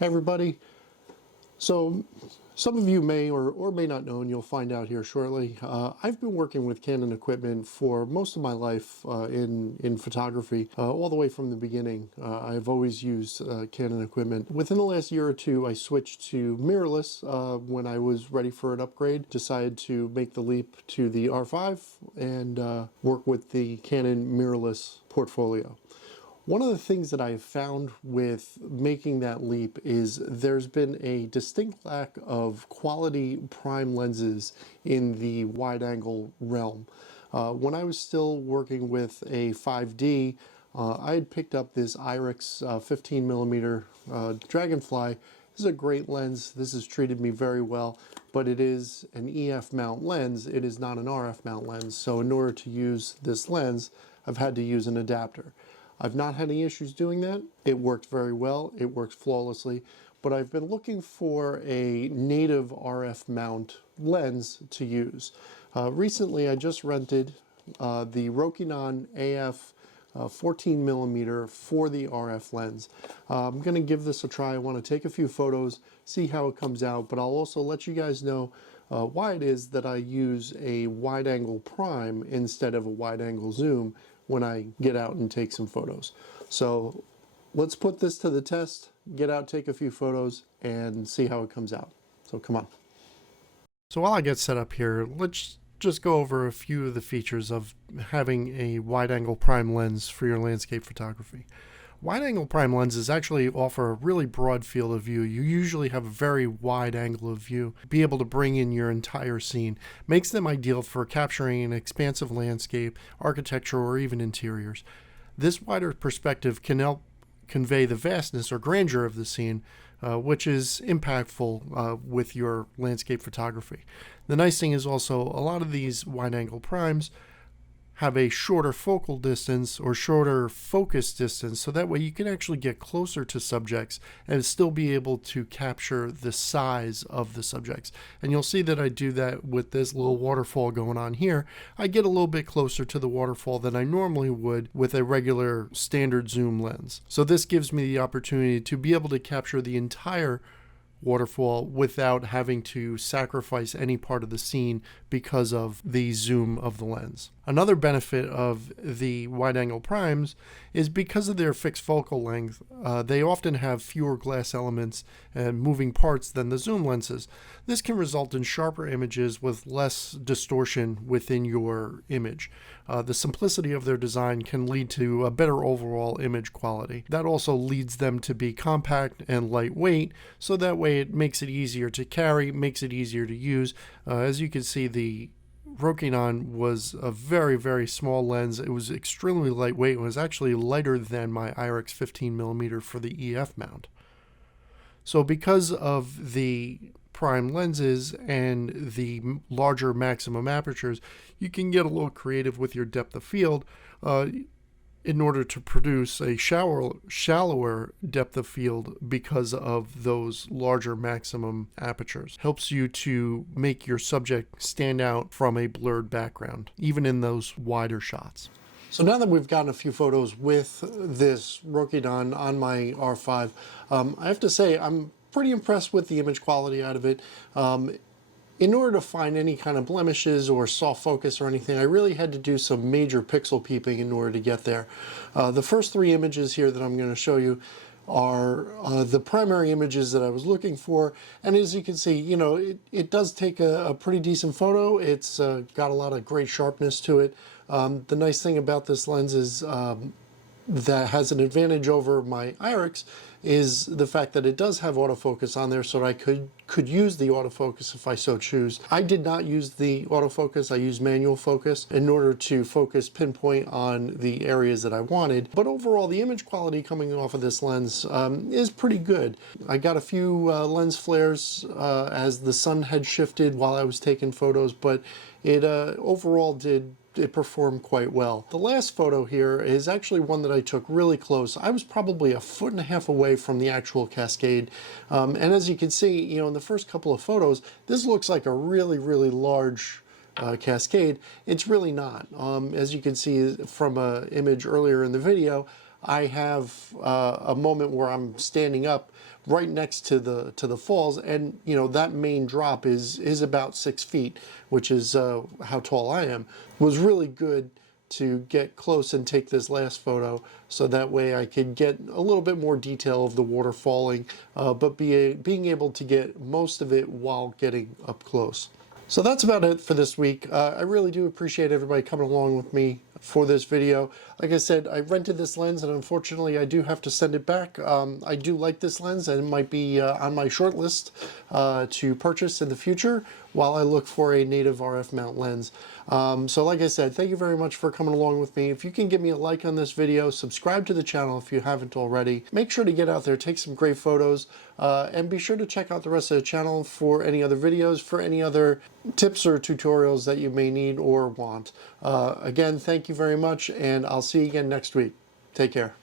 Hey everybody. So some of you may or may not know, and you'll find out here shortly. I've been working with Canon equipment for most of my life in photography, all the way from the beginning. I've always used Canon equipment. Within the last year or two, I switched to mirrorless when I was ready for an upgrade. Decided to make the leap to the R5 and work with the Canon mirrorless portfolio. One of the things that I have found with making that leap is there's been a distinct lack of quality prime lenses in the wide angle realm. When I was still working with a 5D, I had picked up this IRIX 15mm Dragonfly. This is a great lens. This has treated me very well, but it is an EF mount lens. It is not an RF mount lens. So in order to use this lens, I've had to use an adapter. I've not had any issues doing that. It worked very well. It works flawlessly. But I've been looking for a native RF mount lens to use. Recently, I just rented the Rokinon AF 14mm for the RF lens. I'm going to give this a try. I want to take a few photos, see how it comes out, but I'll also let you guys know why it is that I use a wide angle prime instead of a wide angle zoom when I get out and take some photos. So let's put this to the test, get out, take a few photos, and see how it comes out. So come on. So while I get set up here, let's just go over a few of the features of having a wide angle prime lens for your landscape photography. Wide-angle prime lenses actually offer a really broad field of view. You usually have a very wide angle of view, be able to bring in your entire scene. Makes them ideal for capturing an expansive landscape, architecture, or even interiors. This wider perspective can help convey the vastness or grandeur of the scene, which is impactful with your landscape photography. The nice thing is also a lot of these wide-angle primes have a shorter focal distance or shorter focus distance, so that way you can actually get closer to subjects and still be able to capture the size of the subjects. And you'll see that I do that with this little waterfall going on here. I get a little bit closer to the waterfall than I normally would with a regular standard zoom lens. So this gives me the opportunity to be able to capture the entire waterfall without having to sacrifice any part of the scene because of the zoom of the lens. Another benefit of the wide-angle primes is because of their fixed focal length, they often have fewer glass elements and moving parts than the zoom lenses. This can result in sharper images with less distortion within your image. The simplicity of their design can lead to a better overall image quality. That also leads them to be compact and lightweight, so that way it makes it easier to carry, makes it easier to use. As you can see, the Rokinon was a very, very small lens. It was extremely lightweight. It was actually lighter than my IRIX 15mm for the EF mount. So because of the prime lenses and the larger maximum apertures, you can get a little creative with your depth of field in order to produce a shallower depth of field because of those larger maximum apertures. Helps you to make your subject stand out from a blurred background, even in those wider shots. So now that we've gotten a few photos with this Rokinon on my R5, I have to say I'm pretty impressed with the image quality out of it. In order to find any kind of blemishes or soft focus or anything, I really had to do some major pixel peeping in order to get there. The first three images here that I'm going to show you are the primary images that I was looking for, and as you can see, you know, it does take a pretty decent photo. It's got a lot of great sharpness to it. The nice thing about this lens is that has an advantage over my IRIX is the fact that it does have autofocus on there, so that I could use the autofocus if I so choose. I did not use the autofocus. I used manual focus in order to focus pinpoint on the areas that I wanted. But overall, the image quality coming off of this lens is pretty good. I got a few lens flares as the sun had shifted while I was taking photos, but it overall it performed quite well. The last photo here is actually one that I took really close. I was probably 1.5 feet away from the actual cascade. And as you can see, you know, in the first couple of photos, this looks like a really, really large cascade. It's really not. As you can see from an image earlier in the video, I have a moment where I'm standing up right next to the falls, and you know that main drop is about 6 feet, which is how tall I am. It was really good to get close and take this last photo, so that way I could get a little bit more detail of the water falling, but being able to get most of it while getting up close. So that's about it for this week. I really do appreciate everybody coming along with me for this video. Like I said, I rented this lens and unfortunately I do have to send it back. I do like this lens and it might be on my short list to purchase in the future while I look for a native RF mount lens. So like I said, thank you very much for coming along with me. If you can give me a like on this video, subscribe to the channel if you haven't already. Make sure to get out there, take some great photos, and be sure to check out the rest of the channel for any other videos, for any other tips or tutorials that you may need or want. Again, thank you very much, and I'll see you again next week. Take care.